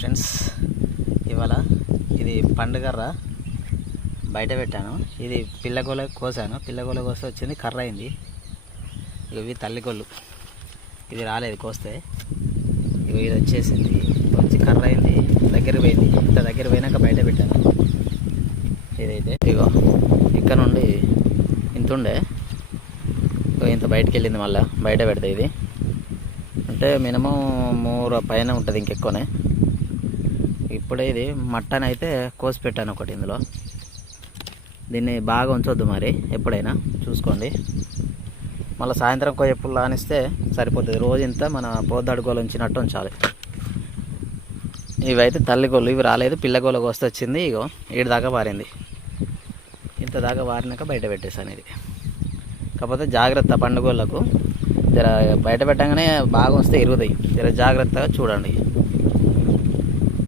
Friends, ఇవాళ ఇది పండుగర్ర బయట పెట్టాను. ఇది పిల్లగోల కోసాను. పిల్లగోల కోస్తే వచ్చింది కర్ర అయింది. ఇవి తల్లిగొల్లు, ఇది రాలేదు కోస్తే. ఇది వచ్చేసింది, వచ్చి కర్ర అయింది, దగ్గర పోయింది. ఇంత దగ్గర పోయినాక బయట పెట్టాను. ఇదైతే ఇగో ఇక్కడ నుండి ఇంత ఉండే, ఇంత బయటకు వెళ్ళింది. మళ్ళీ బయట పెడతా. ఇది అంటే మినిమం 3 పైన ఉంటుంది, ఇంకెక్కువనే. ఇప్పుడే ఇది మట్టన్ అయితే కోసి పెట్టాను ఒకటి. ఇందులో దీన్ని బాగా ఉంచొద్దు, మరి ఎప్పుడైనా చూసుకోండి. మళ్ళీ సాయంత్రం కొయ్యప్పులు లానిస్తే సరిపోతుంది. రోజు ఇంత మన పోద్దడుగోలు ఉంచినట్టు ఉంచాలి. ఇవైతే తల్లిగోళ్ళు, ఇవి రాలేదు. పిల్లగోళ్ళకు వస్తే వచ్చింది. ఇగో ఏడు దాకా పారింది. ఇంత దాకా పారినాక బయట పెట్టేశాను. ఇది కాకపోతే జాగ్రత్త, పండుగోళ్ళకు జర బయట పెట్టగానే బాగా వస్తే ఇరుగుతాయి. జర జాగ్రత్తగా చూడండి.